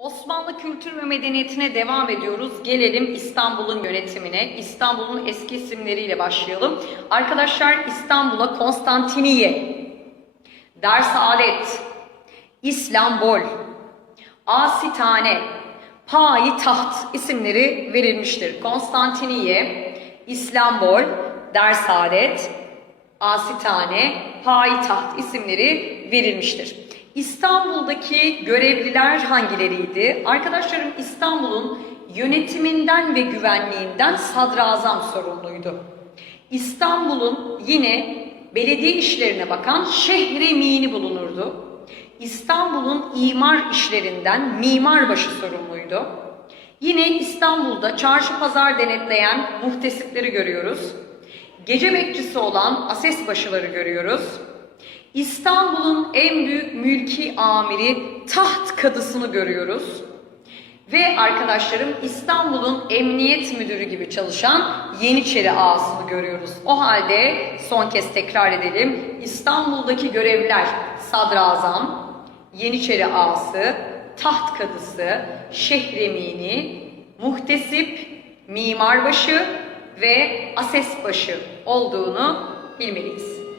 Osmanlı kültür ve medeniyetine devam ediyoruz. Gelelim İstanbul'un yönetimine. İstanbul'un eski isimleriyle başlayalım. Arkadaşlar İstanbul'a Konstantiniye, Dersalet, İslambol, Asitane, Payitaht isimleri verilmiştir. Konstantiniye, İslambol, Dersalet, Asitane, Payitaht isimleri verilmiştir. İstanbul'daki görevliler hangileriydi? Arkadaşlarım İstanbul'un yönetiminden ve güvenliğinden sadrazam sorumluydu. İstanbul'un yine belediye işlerine bakan şehremini bulunurdu. İstanbul'un imar işlerinden mimarbaşı sorumluydu. Yine İstanbul'da çarşı pazar denetleyen muhtesipleri görüyoruz. Gece bekçisi olan asesbaşıları görüyoruz. İstanbul'un en büyük mülki amiri taht kadısını görüyoruz. Ve arkadaşlarım İstanbul'un emniyet müdürü gibi çalışan Yeniçeri ağasını görüyoruz. O halde son kez tekrar edelim. İstanbul'daki görevliler sadrazam, Yeniçeri ağası, taht kadısı, şehremini, muhtesip, mimarbaşı ve asesbaşı olduğunu bilmeliyiz.